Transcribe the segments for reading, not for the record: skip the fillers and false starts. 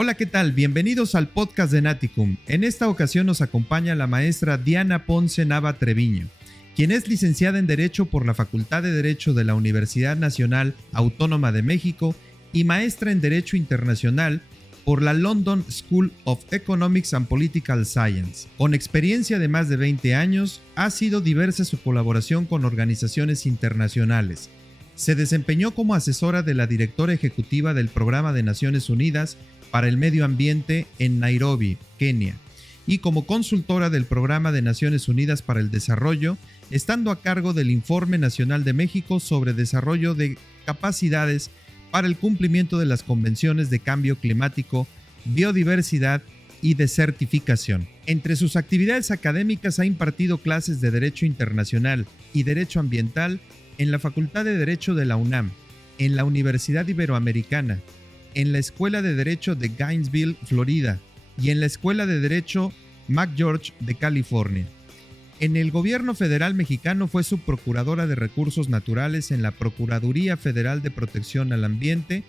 Hola, ¿qué tal? Bienvenidos al podcast de Naticum. En esta ocasión nos acompaña la maestra Diana Ponce Nava Treviño, quien es licenciada en Derecho por la Facultad de Derecho de la Universidad Nacional Autónoma de México y maestra en Derecho Internacional por la London School of Economics and Political Science. Con experiencia de más de 20 años, ha sido diversa su colaboración con organizaciones internacionales. Se desempeñó como asesora de la directora ejecutiva del Programa de Naciones Unidas para el Medio Ambiente en Nairobi, Kenia, y como consultora del Programa de Naciones Unidas para el Desarrollo, estando a cargo del Informe Nacional de México sobre desarrollo de capacidades para el cumplimiento de las convenciones de cambio climático, biodiversidad y desertificación. Entre sus actividades académicas ha impartido clases de Derecho Internacional y Derecho Ambiental en la Facultad de Derecho de la UNAM, en la Universidad Iberoamericana, en la Escuela de Derecho de Gainesville, Florida, y en la Escuela de Derecho McGeorge de California. En el gobierno federal mexicano fue subprocuradora de Recursos Naturales en la Procuraduría Federal de Protección al Ambiente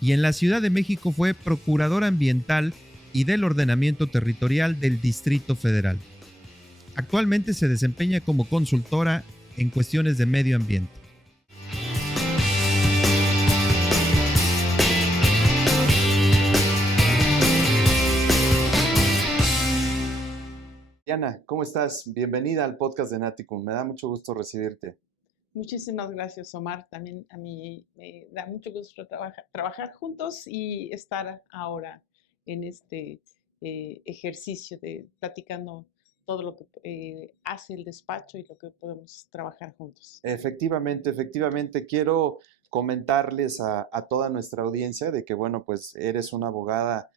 y en la Ciudad de México fue procuradora ambiental y del ordenamiento territorial del Distrito Federal. Actualmente se desempeña como consultora en cuestiones de medio ambiente. Diana, ¿cómo estás? Bienvenida al podcast de Naticum. Me da mucho gusto recibirte. Muchísimas gracias, Omar. También a mí me da mucho gusto trabajar juntos y estar ahora en este ejercicio de platicando todo lo que hace el despacho y lo que podemos trabajar juntos. Efectivamente, quiero comentarles a toda nuestra audiencia de que, bueno, pues eres una abogada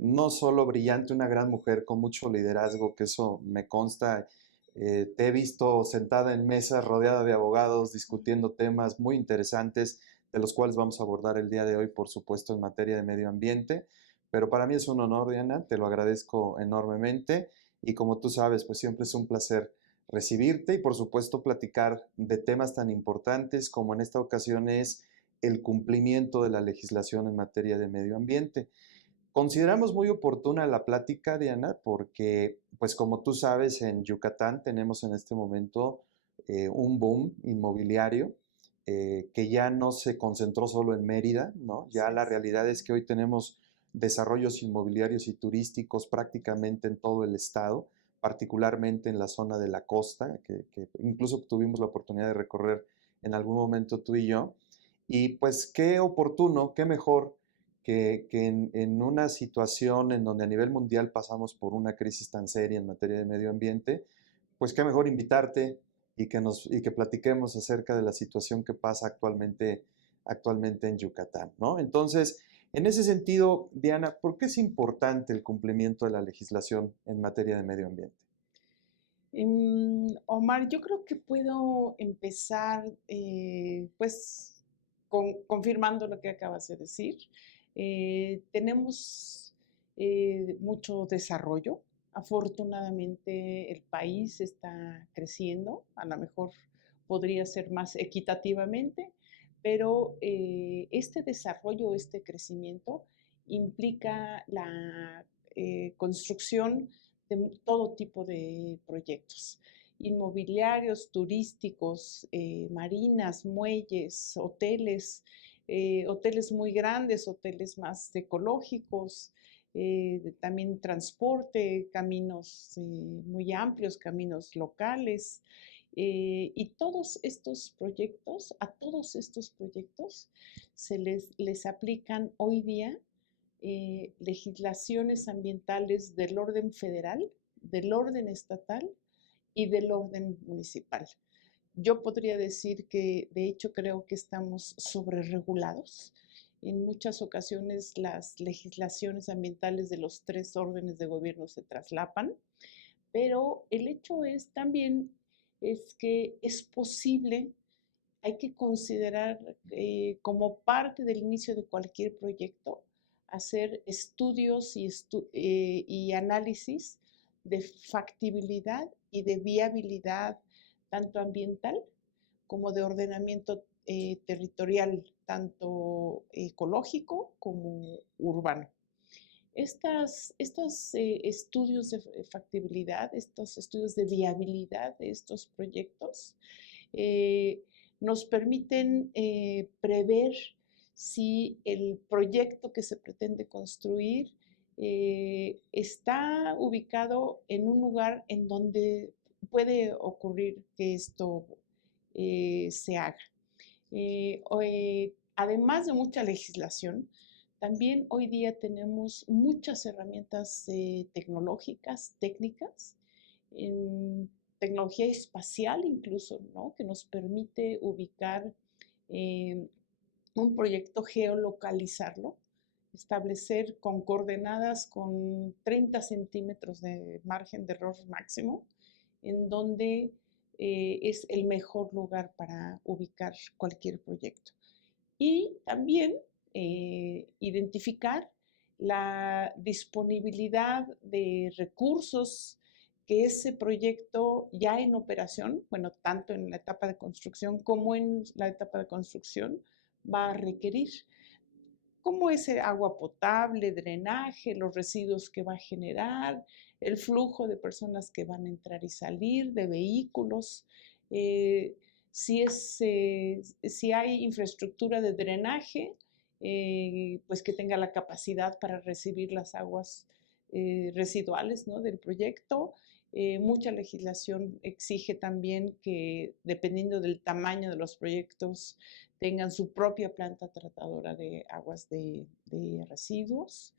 no solo brillante, una gran mujer con mucho liderazgo, que eso me consta. Te he visto sentada en mesas rodeada de abogados discutiendo temas muy interesantes, de los cuales vamos a abordar el día de hoy, por supuesto, en materia de medio ambiente. Pero para mí es un honor, Diana, te lo agradezco enormemente. Y como tú sabes, pues siempre es un placer recibirte y por supuesto platicar de temas tan importantes como en esta ocasión es el cumplimiento de la legislación en materia de medio ambiente. Consideramos muy oportuna la plática, Diana, porque, pues como tú sabes, en Yucatán tenemos en este momento un boom inmobiliario que ya no se concentró solo en Mérida, ¿no? Ya la realidad es que hoy tenemos desarrollos inmobiliarios y turísticos prácticamente en todo el estado, particularmente en la zona de la costa, que incluso tuvimos la oportunidad de recorrer en algún momento tú y yo. Y pues qué oportuno, qué mejor que en una situación en donde a nivel mundial pasamos por una crisis tan seria en materia de medio ambiente, pues qué mejor invitarte y que platiquemos acerca de la situación que pasa actualmente en Yucatán, ¿no? Entonces, en ese sentido, Diana, ¿por qué es importante el cumplimiento de la legislación en materia de medio ambiente? Omar, yo creo que puedo empezar pues confirmando lo que acabas de decir. Tenemos mucho desarrollo. Afortunadamente el país está creciendo, a lo mejor podría ser más equitativamente, pero este desarrollo, este crecimiento implica la construcción de todo tipo de proyectos, inmobiliarios, turísticos, marinas, muelles, hoteles muy grandes, hoteles más ecológicos, también transporte, caminos muy amplios, caminos locales. Y a todos estos proyectos les aplican hoy día legislaciones ambientales del orden federal, del orden estatal y del orden municipal. Yo podría decir que de hecho creo que estamos sobreregulados. En muchas ocasiones las legislaciones ambientales de los tres órdenes de gobierno se traslapan, pero el hecho es también es que es posible, hay que considerar como parte del inicio de cualquier proyecto, hacer estudios y análisis de factibilidad y de viabilidad tanto ambiental como de ordenamiento territorial, tanto ecológico como urbano. Estos estudios de factibilidad, estos estudios de viabilidad de estos proyectos, eh, nos permiten prever si el proyecto que se pretende construir está ubicado en un lugar en donde puede ocurrir que esto se haga. Además de mucha legislación, también hoy día tenemos muchas herramientas tecnológicas, técnicas, en tecnología espacial incluso, ¿no? Que nos permite ubicar eh, un proyecto, geolocalizarlo, establecer con coordenadas con 30 centímetros de margen de error máximo, en donde es el mejor lugar para ubicar cualquier proyecto. Y también identificar la disponibilidad de recursos que ese proyecto ya en operación, bueno, tanto en la etapa de construcción como en la etapa de construcción, va a requerir, como es agua potable, drenaje, los residuos que va a generar, el flujo de personas que van a entrar y salir, de vehículos, si hay infraestructura de drenaje, pues que tenga la capacidad para recibir las aguas residuales, ¿no? Del proyecto. Mucha legislación exige también que, dependiendo del tamaño de los proyectos, tengan su propia planta tratadora de aguas de residuos.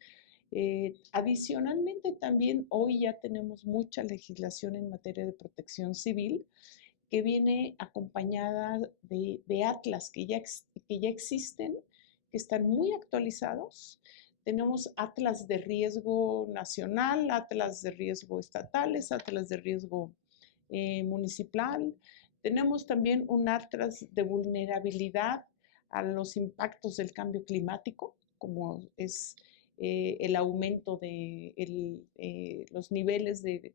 Adicionalmente, también hoy ya tenemos mucha legislación en materia de protección civil que viene acompañada de atlas que ya existen, que están muy actualizados. Tenemos atlas de riesgo nacional, atlas de riesgo estatales, atlas de riesgo municipal. Tenemos también un atlas de vulnerabilidad a los impactos del cambio climático, como es el aumento de los niveles de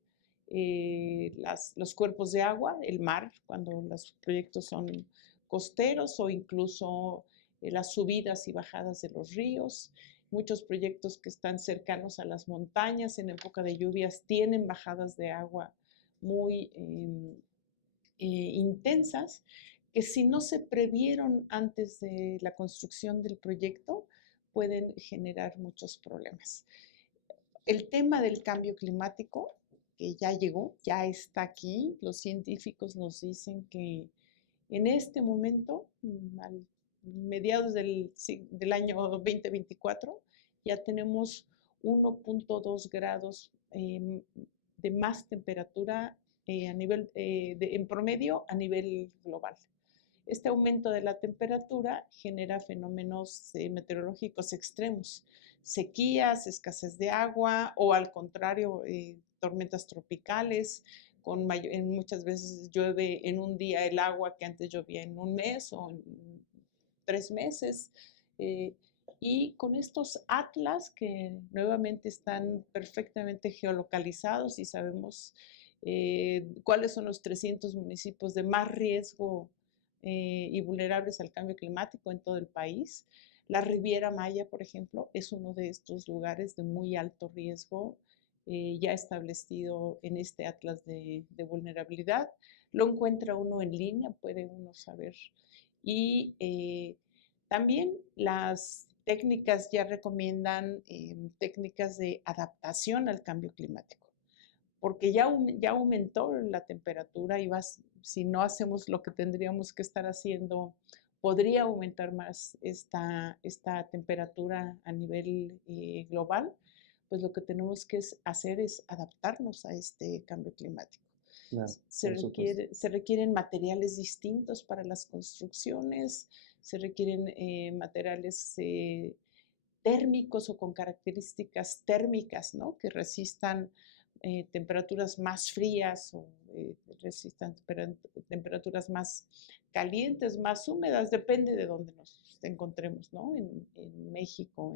los cuerpos de agua, el mar, cuando los proyectos son costeros o incluso las subidas y bajadas de los ríos. Muchos proyectos que están cercanos a las montañas en época de lluvias tienen bajadas de agua muy intensas, que si no se previeron antes de la construcción del proyecto, pueden generar muchos problemas. El tema del cambio climático, que ya llegó, ya está aquí. Los científicos nos dicen que en este momento, al mediados del año 2024, ya tenemos 1.2 grados de más temperatura en promedio a nivel global. Este aumento de la temperatura genera fenómenos meteorológicos extremos, sequías, escasez de agua o al contrario, tormentas tropicales. Muchas veces llueve en un día el agua que antes llovía en un mes o en 3 meses. Y con estos atlas que nuevamente están perfectamente geolocalizados y sabemos cuáles son los 300 municipios de más riesgo y vulnerables al cambio climático en todo el país. La Riviera Maya, por ejemplo, es uno de estos lugares de muy alto riesgo ya establecido en este atlas de vulnerabilidad. Lo encuentra uno en línea, puede uno saber. Y también las técnicas ya recomiendan técnicas de adaptación al cambio climático, porque ya aumentó la temperatura y si no hacemos lo que tendríamos que estar haciendo, podría aumentar más esta temperatura a nivel global. Pues lo que tenemos que hacer es adaptarnos a este cambio climático. Claro, por supuesto. Se requieren materiales distintos para las construcciones, se requieren materiales térmicos o con características térmicas, ¿no? Que resistan temperaturas más frías o resistan temperaturas más calientes, más húmedas, depende de dónde nos encontremos, ¿no? En México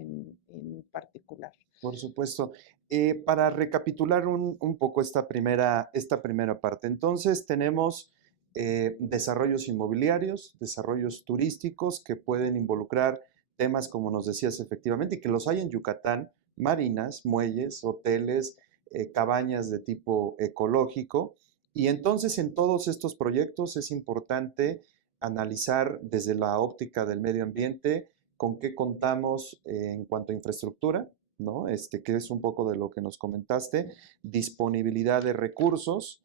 en particular. Por supuesto. Para recapitular un poco esta primera parte, entonces tenemos desarrollos inmobiliarios, desarrollos turísticos que pueden involucrar temas, como nos decías efectivamente, y que los hay en Yucatán, marinas, muelles, hoteles, cabañas de tipo ecológico. Y entonces en todos estos proyectos es importante analizar desde la óptica del medio ambiente con qué contamos en cuanto a infraestructura, ¿no? Que es un poco de lo que nos comentaste, disponibilidad de recursos,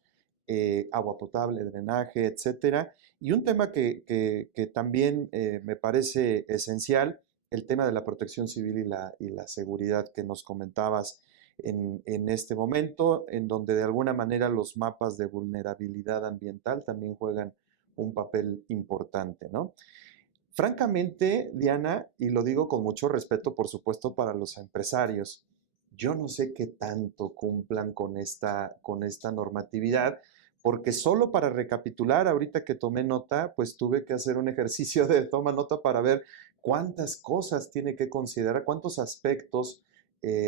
agua potable, drenaje, etcétera. Y un tema que también me parece esencial, el tema de la protección civil y la seguridad que nos comentabas en este momento, en donde de alguna manera los mapas de vulnerabilidad ambiental también juegan un papel importante, ¿no? Francamente, Diana, y lo digo con mucho respeto, por supuesto, para los empresarios, yo no sé qué tanto cumplan con esta normatividad, porque solo para recapitular, ahorita que tomé nota, pues tuve que hacer un ejercicio de toma nota para ver cuántas cosas tiene que considerar, cuántos aspectos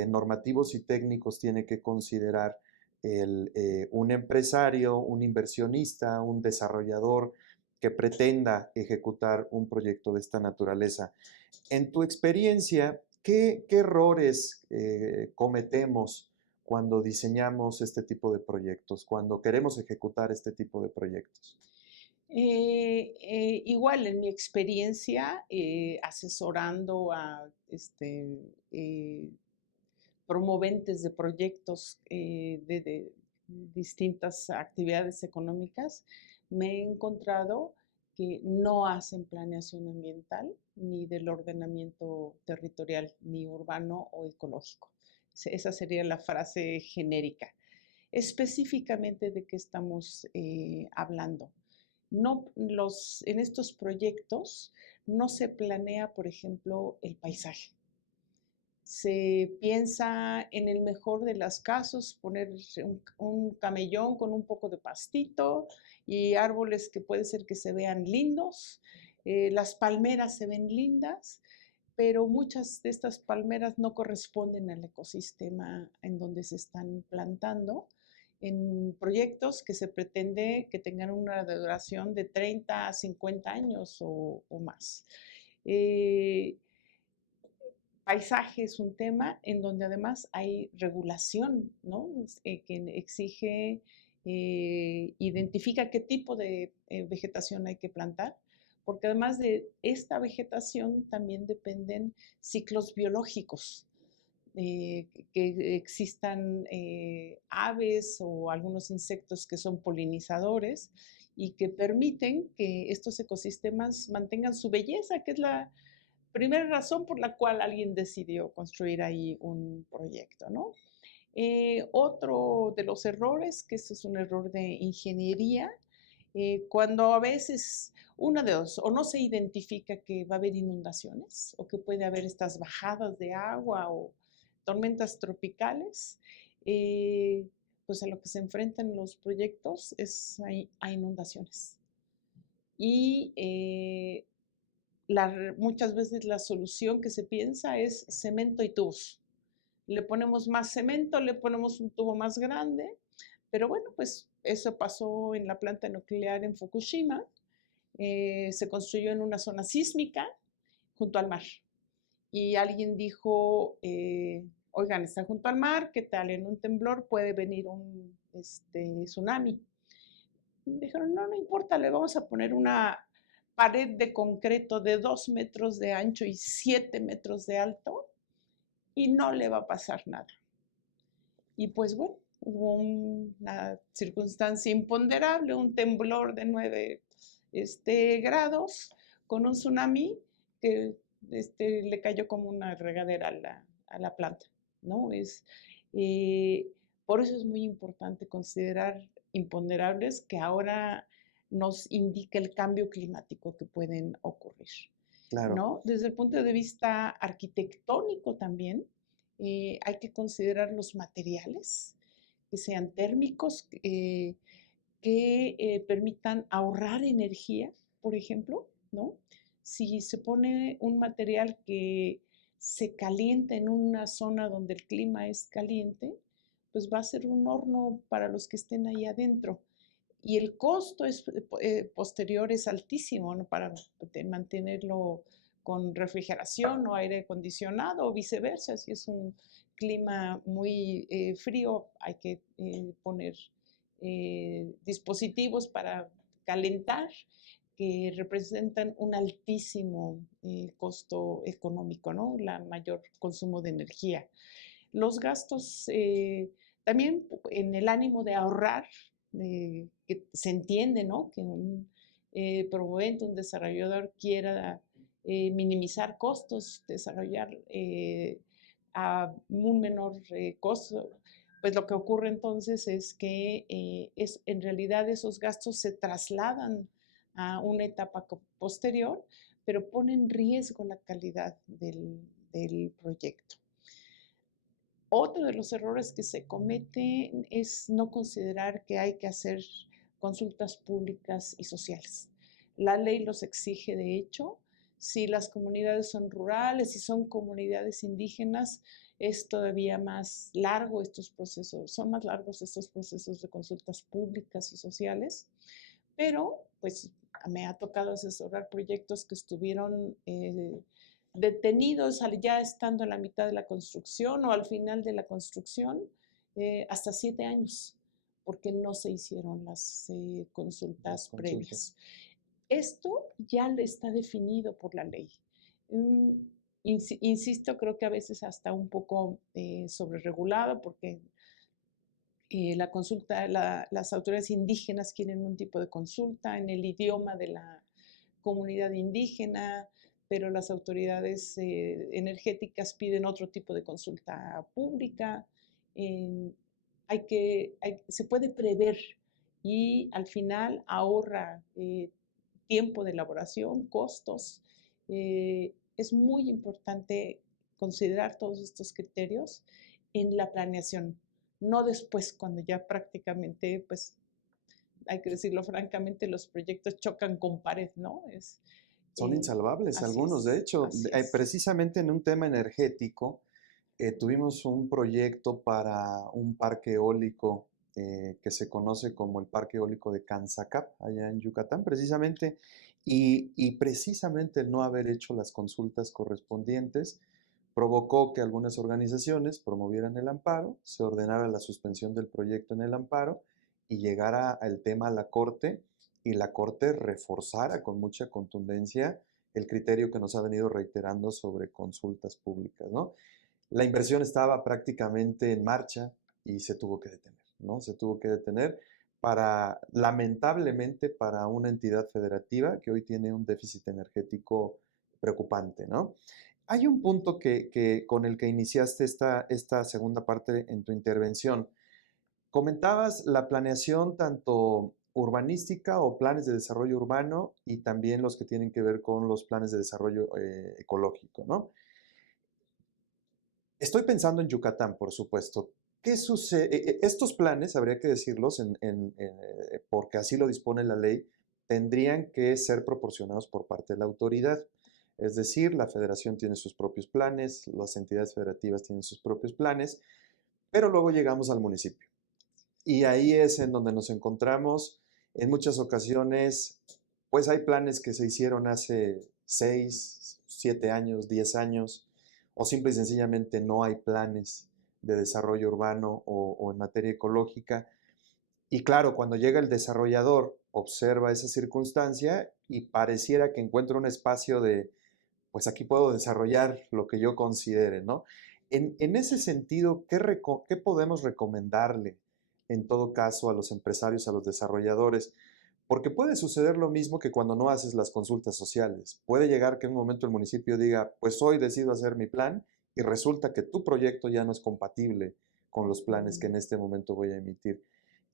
normativos y técnicos tiene que considerar un empresario, un inversionista, un desarrollador que pretenda ejecutar un proyecto de esta naturaleza. En tu experiencia, qué errores cometemos cuando diseñamos este tipo de proyectos, cuando queremos ejecutar este tipo de proyectos? Igual en mi experiencia asesorando a promoventes de proyectos de distintas actividades económicas, me he encontrado que no hacen planeación ambiental ni del ordenamiento territorial, ni urbano o ecológico. Esa sería la frase genérica. Específicamente de qué estamos hablando. No, en estos proyectos no se planea, por ejemplo, el paisaje. Se piensa en el mejor de los casos poner un camellón con un poco de pastito y árboles que puede ser que se vean lindos. Las palmeras se ven lindas, pero muchas de estas palmeras no corresponden al ecosistema en donde se están plantando en proyectos que se pretende que tengan una duración de 30 a 50 años o más. Paisaje es un tema en donde además hay regulación, ¿no? Que exige, identifica qué tipo de vegetación hay que plantar, porque además de esta vegetación también dependen ciclos biológicos, que existan aves o algunos insectos que son polinizadores y que permiten que estos ecosistemas mantengan su belleza, que es la primera razón por la cual alguien decidió construir ahí un proyecto, ¿no? Otro de los errores, que este es un error de ingeniería, cuando a veces una de dos, o no se identifica que va a haber inundaciones o que puede haber estas bajadas de agua o tormentas tropicales, pues a lo que se enfrentan los proyectos es a inundaciones. Y muchas veces la solución que se piensa es cemento y tubos. Le ponemos más cemento, le ponemos un tubo más grande, pero bueno, pues eso pasó en la planta nuclear en Fukushima. Se construyó en una zona sísmica junto al mar. Y alguien dijo, oigan, está junto al mar, ¿qué tal? En un temblor puede venir un tsunami. Dijeron, no, no importa, le vamos a poner una pared de concreto de 2 metros de ancho y 7 metros de alto y no le va a pasar nada. Y pues bueno, hubo una circunstancia imponderable, un temblor de 9 grados con un tsunami que le cayó como una regadera a la planta, ¿no? Eh, por eso es muy importante considerar imponderables que ahora nos indica el cambio climático que pueden ocurrir, Claro, ¿no? Desde el punto de vista arquitectónico también, hay que considerar los materiales que sean térmicos, que permitan ahorrar energía, por ejemplo, ¿no? Si se pone un material que se calienta en una zona donde el clima es caliente, pues va a ser un horno para los que estén ahí adentro. Y el costo posterior es altísimo, ¿no? Para mantenerlo con refrigeración o aire acondicionado o viceversa. Si es un clima muy frío, hay que poner dispositivos para calentar que representan un altísimo costo económico, ¿no? La mayor consumo de energía. Los gastos también en el ánimo de ahorrar, que se entiende, ¿no? Que un promovente, un desarrollador quiera minimizar costos, desarrollar a un menor costo, pues lo que ocurre entonces es que en realidad esos gastos se trasladan a una etapa posterior, pero pone en riesgo la calidad del proyecto. Otro de los errores que se cometen es no considerar que hay que hacer consultas públicas y sociales. La ley los exige, de hecho. Si las comunidades son rurales, si son comunidades indígenas, es todavía más largo estos procesos, son más largos estos procesos de consultas públicas y sociales, pero pues me ha tocado asesorar proyectos que estuvieron detenidos ya estando en la mitad de la construcción o al final de la construcción, hasta 7 años, porque no se hicieron las consultas previas. Esto ya está definido por la ley. Insisto, creo que a veces hasta un poco sobreregulado, porque la consulta, las autoridades indígenas quieren un tipo de consulta en el idioma de la comunidad indígena, pero las autoridades energéticas piden otro tipo de consulta pública. Se puede prever y al final ahorra tiempo de elaboración, costos. Es muy importante considerar todos estos criterios en la planeación, no después cuando ya prácticamente, pues hay que decirlo francamente, los proyectos chocan con pared, ¿no? Son insalvables algunos, de hecho, precisamente en un tema energético, tuvimos un proyecto para un parque eólico que se conoce como el Parque Eólico de Cansacap, allá en Yucatán, precisamente, y precisamente el no haber hecho las consultas correspondientes provocó que algunas organizaciones promovieran el amparo, se ordenara la suspensión del proyecto en el amparo y llegara el tema a la Corte y la Corte reforzara con mucha contundencia el criterio que nos ha venido reiterando sobre consultas públicas, ¿no? La inversión estaba prácticamente en marcha y se tuvo que detener, ¿no? Se tuvo que detener lamentablemente, para una entidad federativa que hoy tiene un déficit energético preocupante, ¿no? Hay un punto con el que iniciaste esta segunda parte en tu intervención. Comentabas la planeación tanto urbanística o planes de desarrollo urbano y también los que tienen que ver con los planes de desarrollo ecológico, ¿no? Estoy pensando en Yucatán, por supuesto. ¿Qué sucede? Estos planes, habría que decirlos, porque así lo dispone la ley, tendrían que ser proporcionados por parte de la autoridad. Es decir, la federación tiene sus propios planes, las entidades federativas tienen sus propios planes, pero luego llegamos al municipio. Y ahí es en donde nos encontramos. En muchas ocasiones, pues hay planes que se hicieron hace 6, 7 años, 10 años, o simple y sencillamente no hay planes de desarrollo urbano o en materia ecológica. Y claro, cuando llega el desarrollador, observa esa circunstancia y pareciera que encuentra un espacio de, pues aquí puedo desarrollar lo que yo considere, ¿no? En ese sentido, ¿qué podemos recomendarle en todo caso a los empresarios, a los desarrolladores? Porque puede suceder lo mismo que cuando no haces las consultas sociales. Puede llegar que en un momento el municipio diga, pues hoy decido hacer mi plan y resulta que tu proyecto ya no es compatible con los planes que en este momento voy a emitir.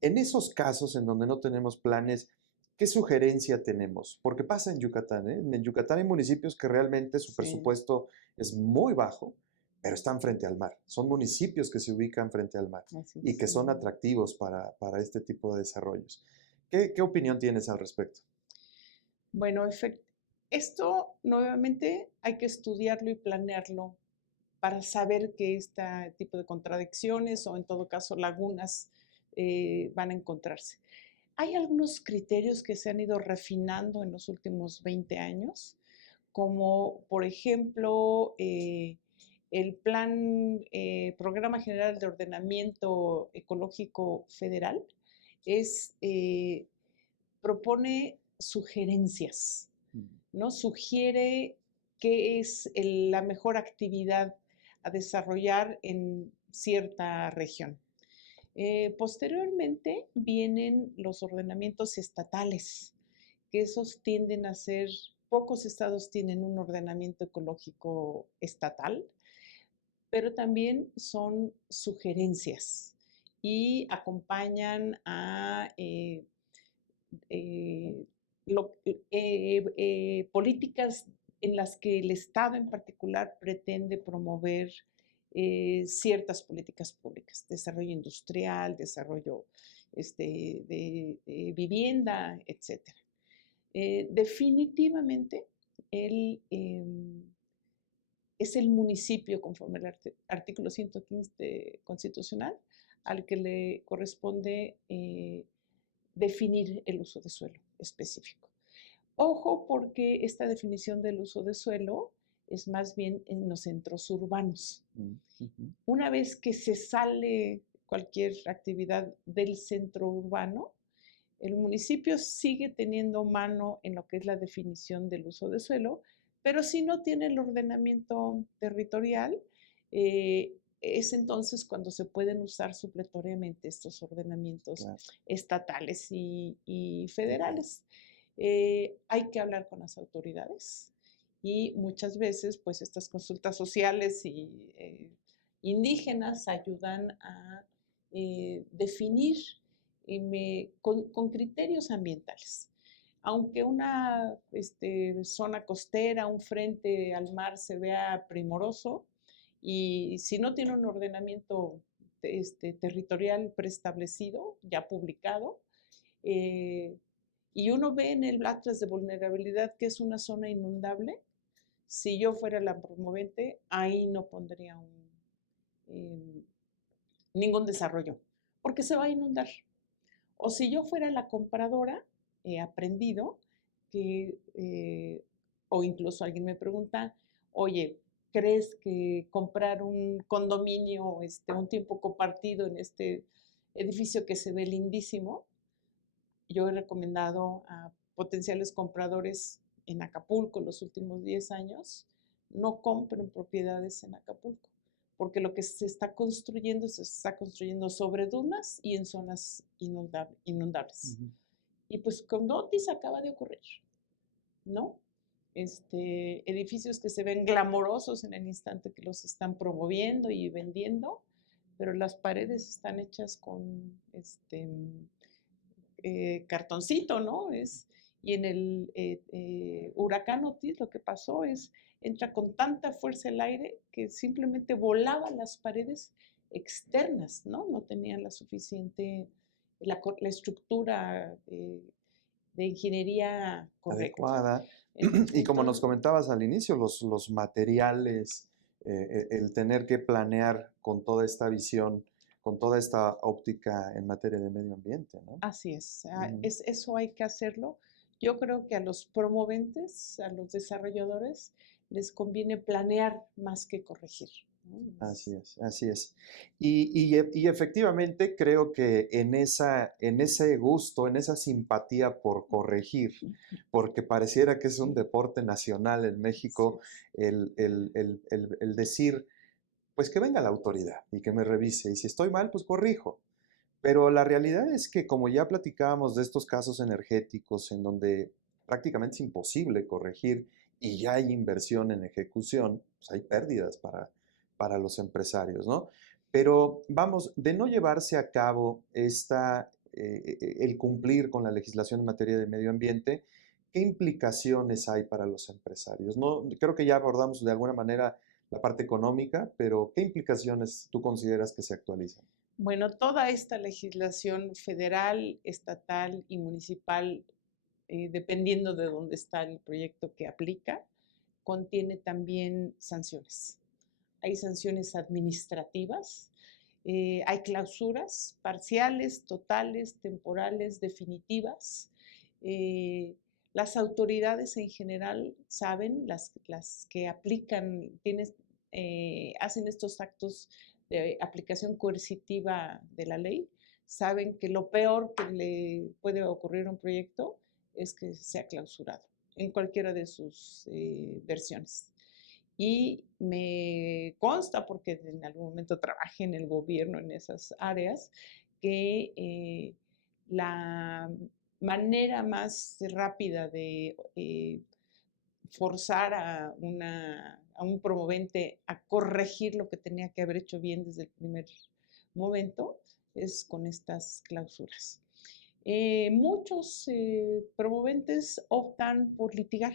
En esos casos en donde no tenemos planes, ¿qué sugerencia tenemos? Porque pasa en Yucatán, ¿eh? En Yucatán hay municipios que realmente su presupuesto es muy bajo, pero están frente al mar. Son municipios que se ubican frente al mar y que son atractivos para este tipo de desarrollos. ¿Qué opinión tienes al respecto? Bueno, esto nuevamente hay que estudiarlo y planearlo para saber que este tipo de contradicciones o en todo caso lagunas van a encontrarse. Hay algunos criterios que se han ido refinando en los últimos 20 años como por ejemplo el Programa General de Ordenamiento Ecológico Federal, propone sugerencias, ¿no? Sugiere qué es la mejor actividad a desarrollar en cierta región. Posteriormente vienen los ordenamientos estatales, que esos tienden a ser, pocos estados tienen un ordenamiento ecológico estatal, pero también son sugerencias y acompañan a políticas en las que el Estado en particular pretende promover ciertas políticas públicas, desarrollo industrial, desarrollo de vivienda, etc. Definitivamente, es el municipio, conforme al artículo 115 constitucional, al que le corresponde definir el uso de suelo específico. Ojo, porque esta definición del uso de suelo es más bien en los centros urbanos. Una vez que se sale cualquier actividad del centro urbano, el municipio sigue teniendo mano en lo que es la definición del uso de suelo, pero si no tiene el ordenamiento territorial, es entonces cuando se pueden usar supletoriamente estos ordenamientos estatales y federales. Hay que hablar con las autoridades y muchas veces pues estas consultas sociales y indígenas ayudan a definir con criterios ambientales. Aunque una zona costera, un frente al mar se vea primoroso, y si no tiene un ordenamiento territorial preestablecido, ya publicado, y uno ve en el Atlas de Vulnerabilidad que es una zona inundable, si yo fuera la promovente, ahí no pondría ningún desarrollo, porque se va a inundar. O si yo fuera la compradora, he aprendido que, o incluso alguien me pregunta, oye, ¿crees que comprar un condominio, un tiempo compartido en este edificio que se ve lindísimo? Yo he recomendado a potenciales compradores en Acapulco los últimos 10 años, no compren propiedades en Acapulco, porque lo que se está construyendo sobre dunas y en zonas inundables. Y pues con Otis acaba de ocurrir, ¿no? Edificios que se ven glamorosos en el instante que los están promoviendo y vendiendo, pero las paredes están hechas con cartoncito, ¿no? Y en el huracán Otis lo que pasó entra con tanta fuerza el aire que simplemente volaban las paredes externas, ¿no? No tenían la suficiente, la estructura de ingeniería correcta. Adecuada. Y como nos comentabas al inicio, los materiales, el tener que planear con toda esta visión, con toda esta óptica en materia de medio ambiente, ¿no? Así es. Eso hay que hacerlo. Yo creo que a los promoventes, a los desarrolladores, les conviene planear más que corregir, ¿no? Así es, así es. Y efectivamente creo que en ese gusto, en esa simpatía por corregir, porque pareciera que es un deporte nacional en México, el decir, pues que venga la autoridad y que me revise, y si estoy mal, pues corrijo. Pero la realidad es que como ya platicábamos de estos casos energéticos en donde prácticamente es imposible corregir y ya hay inversión en ejecución, pues hay pérdidas para los empresarios, ¿no? Pero vamos, de no llevarse a cabo el cumplir con la legislación en materia de medio ambiente, ¿qué implicaciones hay para los empresarios? No, creo que ya abordamos de alguna manera la parte económica, pero ¿qué implicaciones tú consideras que se actualizan? Bueno, toda esta legislación federal, estatal y municipal, dependiendo de dónde está el proyecto que aplica, contiene también sanciones. Hay sanciones administrativas, hay clausuras parciales, totales, temporales, definitivas. Las autoridades en general saben, las que aplican, hacen estos actos de aplicación coercitiva de la ley, saben que lo peor que le puede ocurrir a un proyecto es que sea clausurado en cualquiera de sus versiones. Y me consta, porque en algún momento trabajé en el gobierno en esas áreas, que la manera más rápida de forzar a un promovente a corregir lo que tenía que haber hecho bien desde el primer momento es con estas clausuras. Muchos promoventes optan por litigar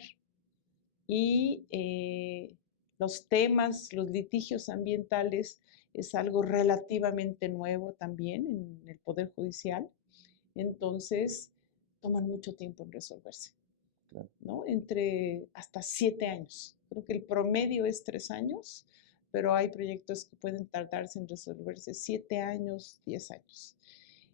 y los temas, los litigios ambientales es algo relativamente nuevo también en el Poder Judicial, entonces toman mucho tiempo en resolverse, ¿no? Entre hasta 7 años. Creo que el promedio es 3 años, pero hay proyectos que pueden tardarse en resolverse 7 años, 10 años.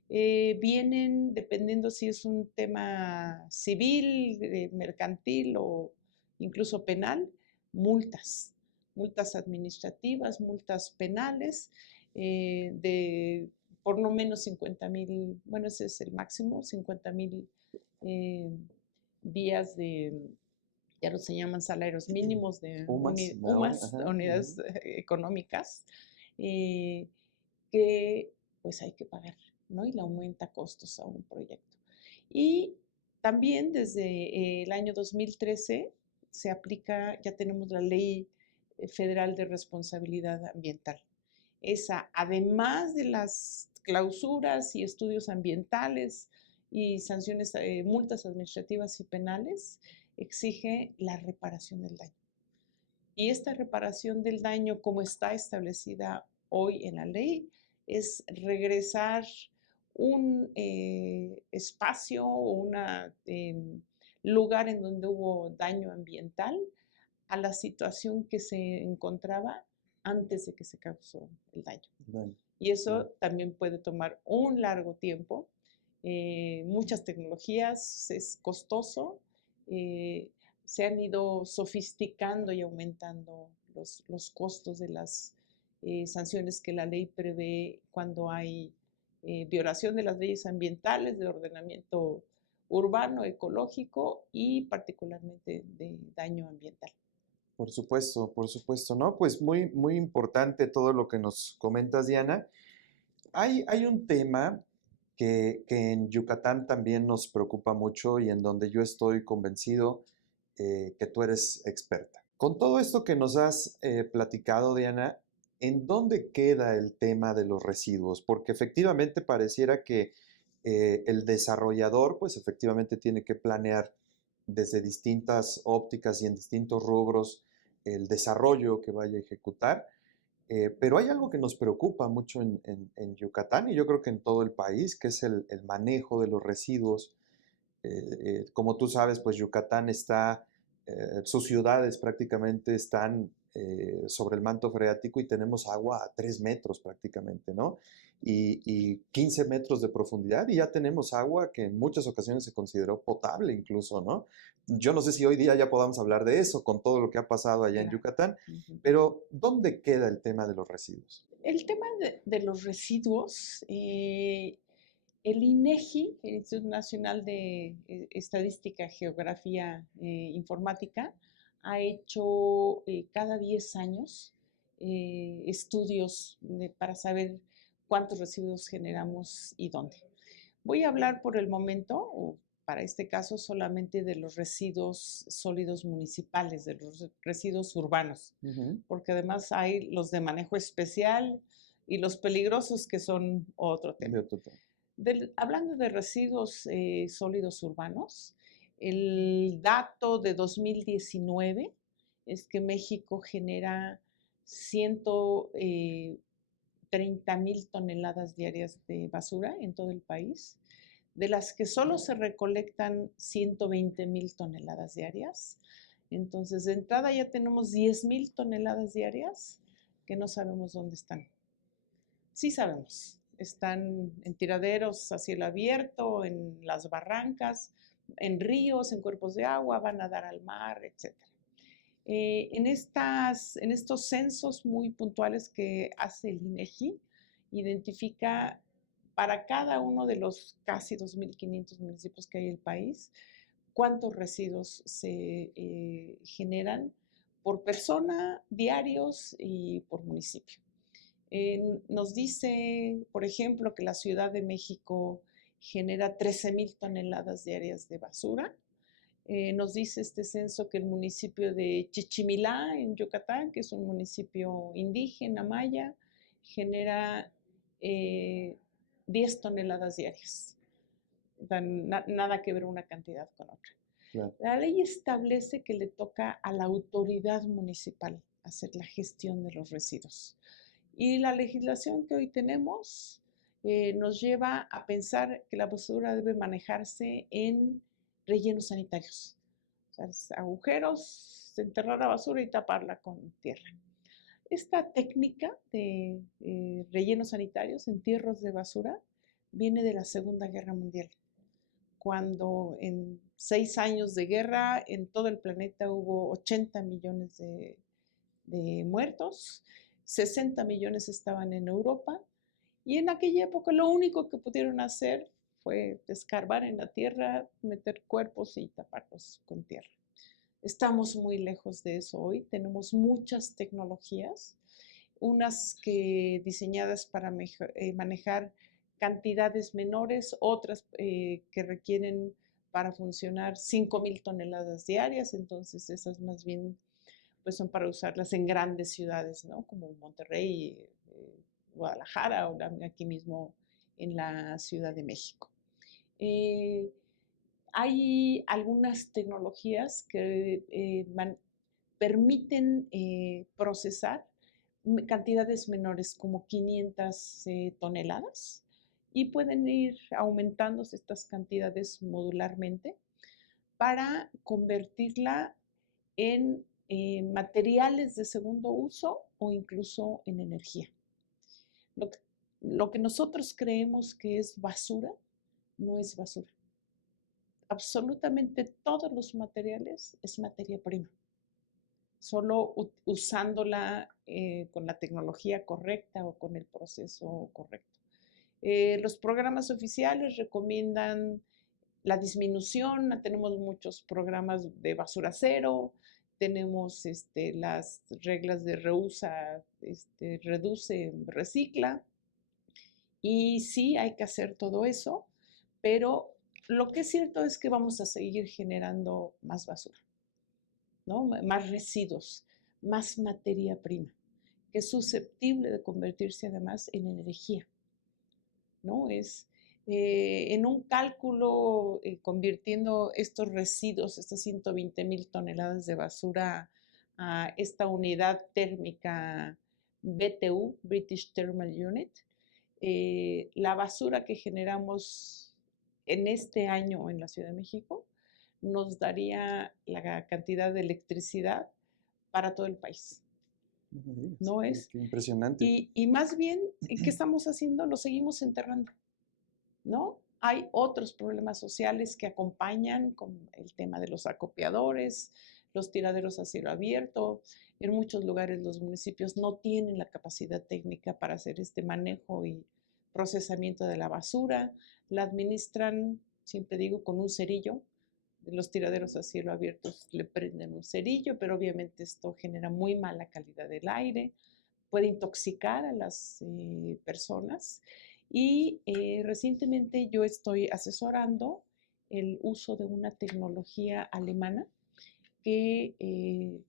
Vienen, dependiendo si es un tema civil, mercantil o incluso penal, multas, multas administrativas, multas penales, de por lo menos 50,000, bueno, ese es el máximo, 50,000 días de, ya no se llaman salarios mínimos, de UMAS, unidades económicas, que pues hay que pagar, ¿no? Y le aumenta costos a un proyecto. Y también desde el año 2013 se aplica, ya tenemos la Ley Federal de Responsabilidad Ambiental. Esa, además de las clausuras y estudios ambientales y sanciones, multas administrativas y penales, exige la reparación del daño. Y esta reparación del daño, como está establecida hoy en la ley, es regresar un espacio o un lugar en donde hubo daño ambiental a la situación que se encontraba antes de que se causó el daño. Y eso también puede tomar un largo tiempo, muchas tecnologías, es costoso, se han ido sofisticando y aumentando los costos de las sanciones que la ley prevé cuando hay violación de las leyes ambientales, de ordenamiento urbano, ecológico y particularmente de daño ambiental. Por supuesto, ¿no? Pues muy, muy importante todo lo que nos comentas, Diana. Hay un tema que en Yucatán también nos preocupa mucho y en donde yo estoy convencido que tú eres experta. Con todo esto que nos has platicado, Diana, ¿en dónde queda el tema de los residuos? Porque efectivamente pareciera que el desarrollador, pues efectivamente tiene que planear desde distintas ópticas y en distintos rubros el desarrollo que vaya a ejecutar. Pero hay algo que nos preocupa mucho en Yucatán y yo creo que en todo el país, que es el manejo de los residuos. Como tú sabes, pues Yucatán está, sus ciudades prácticamente están sobre el manto freático y tenemos agua a 3 metros prácticamente, ¿no? Y 15 metros de profundidad y ya tenemos agua que en muchas ocasiones se consideró potable incluso, ¿no? Yo no sé si hoy día ya podamos hablar de eso con todo lo que ha pasado allá en Yucatán, pero ¿dónde queda el tema de los residuos? El tema de los residuos, el INEGI, el Instituto Nacional de Estadística, Geografía Informática, ha hecho cada 10 años estudios para saber cuántos residuos generamos y dónde. Voy a hablar por el momento, o para este caso, solamente de los residuos sólidos municipales, de los residuos urbanos, porque además hay los de manejo especial y los peligrosos que son otro tema. Hablando de residuos sólidos urbanos, el dato de 2019 es que México genera 130,000 toneladas diarias de basura en todo el país, de las que solo se recolectan 120,000 toneladas diarias. Entonces, de entrada ya tenemos 10,000 toneladas diarias que no sabemos dónde están. Sí sabemos, están en tiraderos a cielo abierto, en las barrancas, en ríos, en cuerpos de agua, van a dar al mar, etc. En estos censos muy puntuales que hace el INEGI, identifica para cada uno de los casi 2.500 municipios que hay en el país, cuántos residuos se generan por persona, diarios y por municipio. Nos dice, por ejemplo, que la Ciudad de México genera 13,000 toneladas diarias de basura. Nos dice este censo que el municipio de Chichimilá, en Yucatán, que es un municipio indígena, maya, genera 10 toneladas diarias. Nada que ver una cantidad con otra. Claro. La ley establece que le toca a la autoridad municipal hacer la gestión de los residuos. Y la legislación que hoy tenemos nos lleva a pensar que la basura debe manejarse en rellenos sanitarios. O sea, agujeros, enterrar la basura y taparla con tierra. Esta técnica de rellenos sanitarios, entierros de basura, viene de la Segunda Guerra Mundial, cuando en 6 años de guerra en todo el planeta hubo 80 millones de muertos, 60 millones estaban en Europa, y en aquella época lo único que pudieron hacer fue escarbar en la tierra, meter cuerpos y taparlos con tierra. Estamos muy lejos de eso hoy, tenemos muchas tecnologías, unas que diseñadas para manejar cantidades menores, otras que requieren para funcionar 5,000 toneladas diarias, entonces esas más bien pues son para usarlas en grandes ciudades, ¿no? Como Monterrey, Guadalajara o aquí mismo en la Ciudad de México. Hay algunas tecnologías que permiten procesar cantidades menores, como 500 toneladas, y pueden ir aumentándose estas cantidades modularmente para convertirla en materiales de segundo uso o incluso en energía. Lo que nosotros creemos que es basura, no es basura. Absolutamente todos los materiales es materia prima. Solo usándola con la tecnología correcta o con el proceso correcto. Los programas oficiales recomiendan la disminución, tenemos muchos programas de basura cero, tenemos las reglas de reusa, reduce, recicla, y sí hay que hacer todo eso, pero lo que es cierto es que vamos a seguir generando más basura, ¿no? Más residuos, más materia prima, que es susceptible de convertirse además en energía, ¿no? En un cálculo, convirtiendo estos residuos, estas 120,000 toneladas de basura, a esta unidad térmica BTU, British Thermal Unit, la basura que generamos en este año en la Ciudad de México nos daría la cantidad de electricidad para todo el país. ¿No es? Qué impresionante. Y más bien, ¿qué estamos haciendo? Lo seguimos enterrando, ¿no? Hay otros problemas sociales que acompañan, como el tema de los acopiadores, los tiraderos a cielo abierto. En muchos lugares los municipios no tienen la capacidad técnica para hacer este manejo y procesamiento de la basura. La administran, siempre digo, con un cerillo. Los tiraderos a cielo abierto le prenden un cerillo, pero obviamente esto genera muy mala calidad del aire, puede intoxicar a las personas. Y recientemente yo estoy asesorando el uso de una tecnología alemana que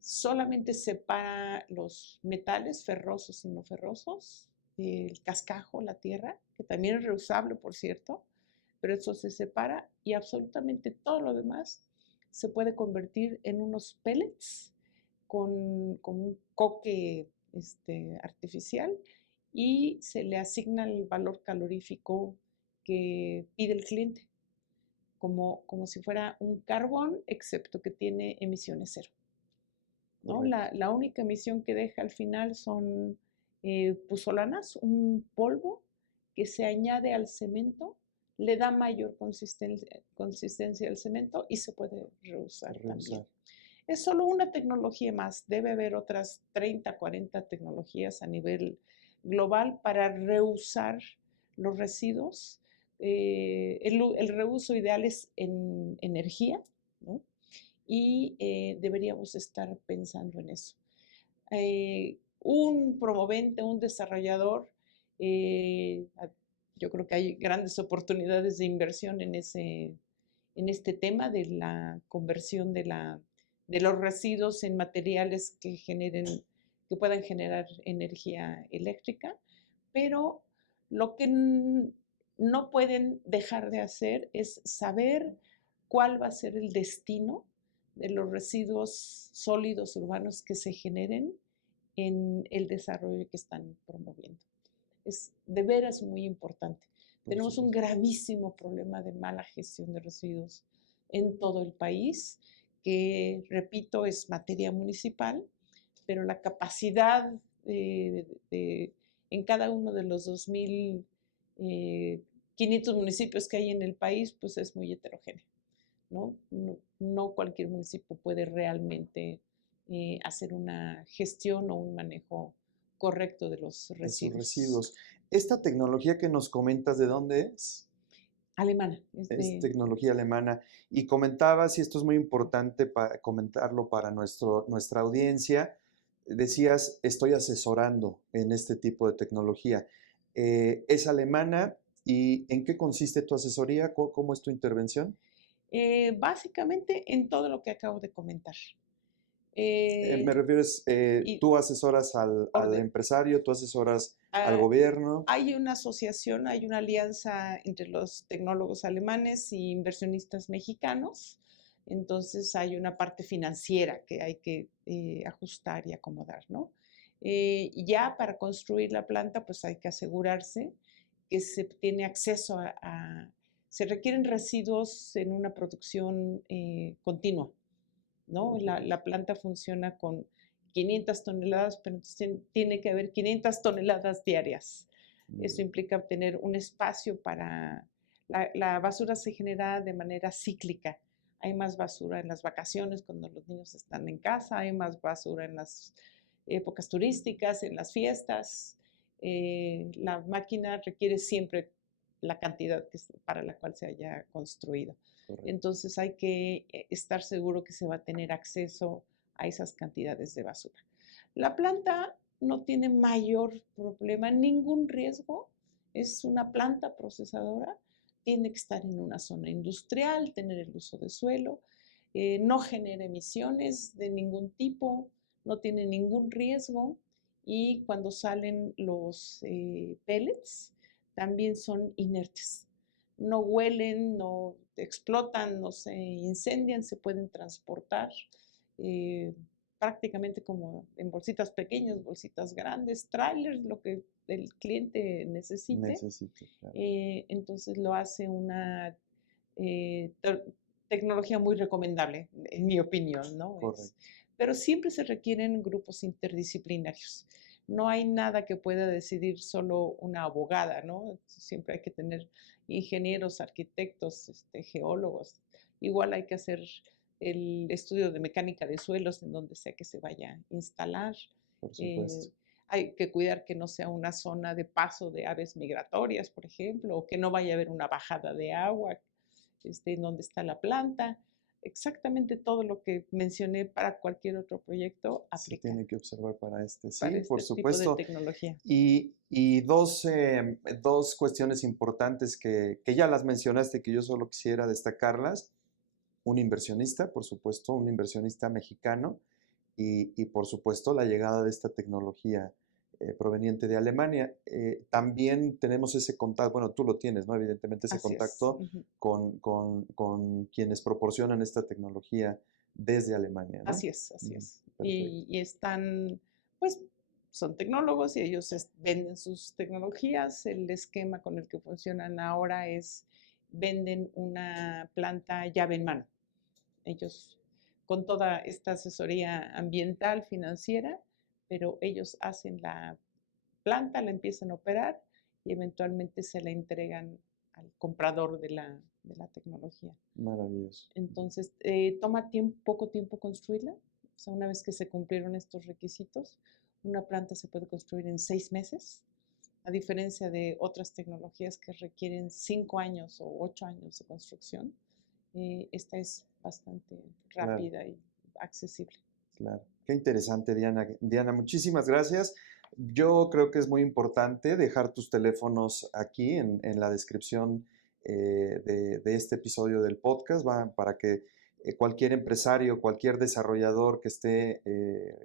solamente separa los metales ferrosos y no ferrosos, el cascajo, la tierra, que también es reusable, por cierto, pero eso se separa, y absolutamente todo lo demás se puede convertir en unos pellets con un coque artificial, y se le asigna el valor calorífico que pide el cliente, como si fuera un carbón, excepto que tiene emisiones cero, ¿no? La única emisión que deja al final son puzolanas, un polvo que se añade al cemento le da mayor consistencia al cemento y se puede reusar también. Es solo una tecnología más, debe haber otras 30, 40 tecnologías a nivel global para reusar los residuos. El reuso ideal es en energía, ¿no? Y deberíamos estar pensando en eso. Un promovente, un desarrollador, yo creo que hay grandes oportunidades de inversión en este tema de la conversión de los residuos en materiales que puedan generar energía eléctrica, pero lo que no pueden dejar de hacer es saber cuál va a ser el destino de los residuos sólidos urbanos que se generen en el desarrollo que están promoviendo. Es de veras muy importante. Tenemos un gravísimo problema de mala gestión de residuos en todo el país, que, repito, es materia municipal, pero la capacidad en cada uno de los 2.500 municipios que hay en el país, pues es muy heterogénea, ¿no? No cualquier municipio puede realmente hacer una gestión o un manejo correcto de los residuos. Esta tecnología que nos comentas, ¿de dónde es? Alemana. Es tecnología alemana. Y comentabas, y esto es muy importante para comentarlo para nuestra audiencia, decías, estoy asesorando en este tipo de tecnología. ¿Es alemana y en qué consiste tu asesoría? ¿Cómo es tu intervención? Básicamente en todo lo que acabo de comentar. Me refieres, tú asesoras al empresario, tú asesoras al gobierno. Hay una asociación, hay una alianza entre los tecnólogos alemanes y inversionistas mexicanos. Entonces hay una parte financiera que hay que ajustar y acomodar, ¿no? Ya para construir la planta, pues hay que asegurarse que se tiene acceso se requieren residuos en una producción continua, ¿no? La planta funciona con 500 toneladas, pero entonces tiene que haber 500 toneladas diarias. Eso implica obtener un espacio para... La basura se genera de manera cíclica. Hay más basura en las vacaciones cuando los niños están en casa, hay más basura en las épocas turísticas, en las fiestas. La máquina requiere siempre la cantidad para la cual se haya construido. Correcto. Entonces hay que estar seguro que se va a tener acceso a esas cantidades de basura. La planta no tiene mayor problema, ningún riesgo. Es una planta procesadora, tiene que estar en una zona industrial, tener el uso de suelo, no genera emisiones de ningún tipo, no tiene ningún riesgo y cuando salen los pellets también son inertes. No huelen, no explotan, no se incendian, se pueden transportar prácticamente como en bolsitas pequeñas, bolsitas grandes, trailers, lo que el cliente necesite. Claro. Entonces lo hace una tecnología muy recomendable, en mi opinión, ¿no? Pero siempre se requieren grupos interdisciplinarios. No hay nada que pueda decidir solo una abogada, ¿no? Siempre hay que tener ingenieros, arquitectos, geólogos. Igual hay que hacer el estudio de mecánica de suelos en donde sea que se vaya a instalar. Por supuesto. Hay que cuidar que no sea una zona de paso de aves migratorias, por ejemplo, o que no vaya a haber una bajada de agua en donde está la planta. Exactamente todo lo que mencioné para cualquier otro proyecto aplica. Se tiene que observar para este, sí, para por supuesto. Tipo de tecnología. Y dos cuestiones importantes que ya las mencionaste, que yo solo quisiera destacarlas. Un inversionista, por supuesto, un inversionista mexicano y por supuesto la llegada de esta tecnología proveniente de Alemania. También tenemos ese contacto, bueno, tú lo tienes, ¿no? Evidentemente ese contacto con quienes proporcionan esta tecnología desde Alemania, ¿no? Así es. Y están, pues, son tecnólogos y ellos venden sus tecnologías. El esquema con el que funcionan ahora es, venden una planta llave en mano. Ellos, con toda esta asesoría ambiental, financiera, pero ellos hacen la planta, la empiezan a operar y eventualmente se la entregan al comprador de la tecnología. Maravilloso. Entonces, toma poco tiempo construirla. O sea, una vez que se cumplieron estos requisitos, una planta se puede construir en 6 meses, a diferencia de otras tecnologías que requieren 5 años o 8 años de construcción. Esta es bastante rápida y accesible. Claro, qué interesante, Diana. Diana, muchísimas gracias. Yo creo que es muy importante dejar tus teléfonos aquí en la descripción de este episodio del podcast, para que cualquier empresario, cualquier desarrollador que esté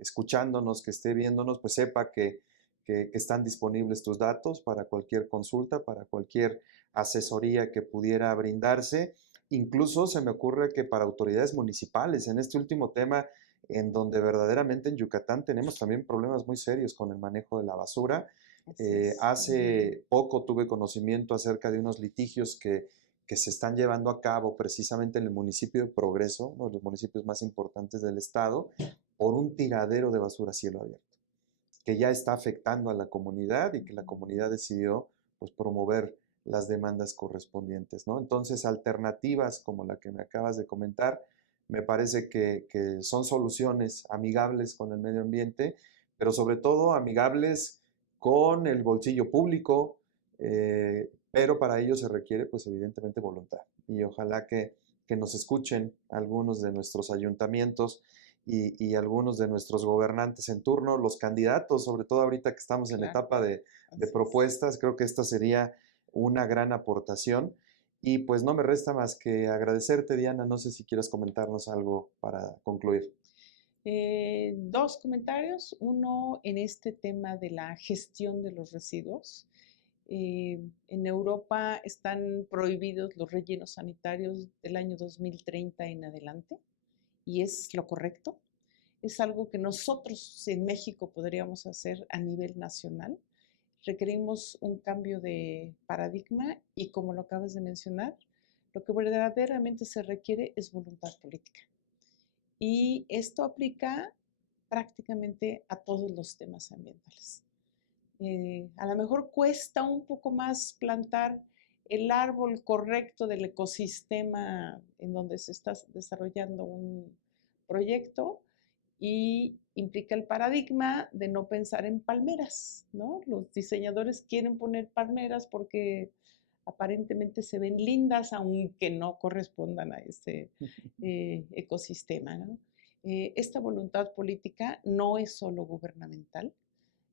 escuchándonos, que esté viéndonos, pues sepa que están disponibles tus datos para cualquier consulta, para cualquier asesoría que pudiera brindarse. Incluso se me ocurre que para autoridades municipales, en este último tema, en donde verdaderamente en Yucatán tenemos también problemas muy serios con el manejo de la basura. Hace poco tuve conocimiento acerca de unos litigios que se están llevando a cabo precisamente en el municipio de Progreso, uno de los municipios más importantes del estado, por un tiradero de basura a cielo abierto, que ya está afectando a la comunidad y que la comunidad decidió pues, promover las demandas correspondientes, ¿no? Entonces, alternativas como la que me acabas de comentar, me parece que son soluciones amigables con el medio ambiente, pero sobre todo amigables con el bolsillo público, pero para ello se requiere, pues evidentemente, voluntad. Y ojalá que nos escuchen algunos de nuestros ayuntamientos y algunos de nuestros gobernantes en turno, los candidatos, sobre todo ahorita que estamos en la etapa de propuestas, creo que esta sería una gran aportación. Y pues no me resta más que agradecerte, Diana. No sé si quieres comentarnos algo para concluir. 2 comentarios. Uno, en este tema de la gestión de los residuos. En Europa están prohibidos los rellenos sanitarios del año 2030 en adelante, y es lo correcto. Es algo que nosotros en México podríamos hacer a nivel nacional. Requerimos un cambio de paradigma y, como lo acabas de mencionar, lo que verdaderamente se requiere es voluntad política. Y esto aplica prácticamente a todos los temas ambientales. A lo mejor cuesta un poco más plantar el árbol correcto del ecosistema en donde se está desarrollando un proyecto, y implica el paradigma de no pensar en palmeras, ¿no? Los diseñadores quieren poner palmeras porque aparentemente se ven lindas, aunque no correspondan a ese ecosistema, ¿no? Esta voluntad política no es solo gubernamental,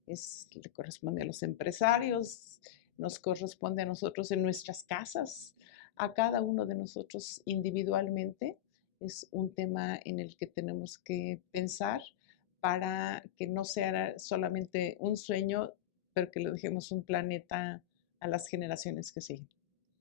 le corresponde a los empresarios, nos corresponde a nosotros en nuestras casas, a cada uno de nosotros individualmente. Es un tema en el que tenemos que pensar para que no sea solamente un sueño, pero que le dejemos un planeta a las generaciones que siguen.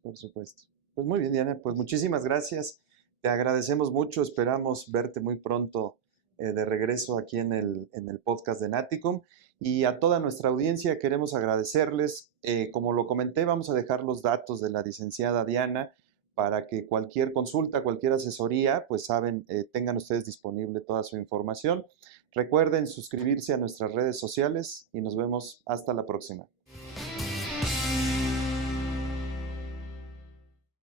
Por supuesto. Pues muy bien, Diana, pues muchísimas gracias. Te agradecemos mucho. Esperamos verte muy pronto de regreso aquí en el podcast de Naticum. Y a toda nuestra audiencia queremos agradecerles. Como lo comenté, vamos a dejar los datos de la licenciada Diana para que cualquier consulta, cualquier asesoría, pues saben, tengan ustedes disponible toda su información. Recuerden suscribirse a nuestras redes sociales y nos vemos hasta la próxima.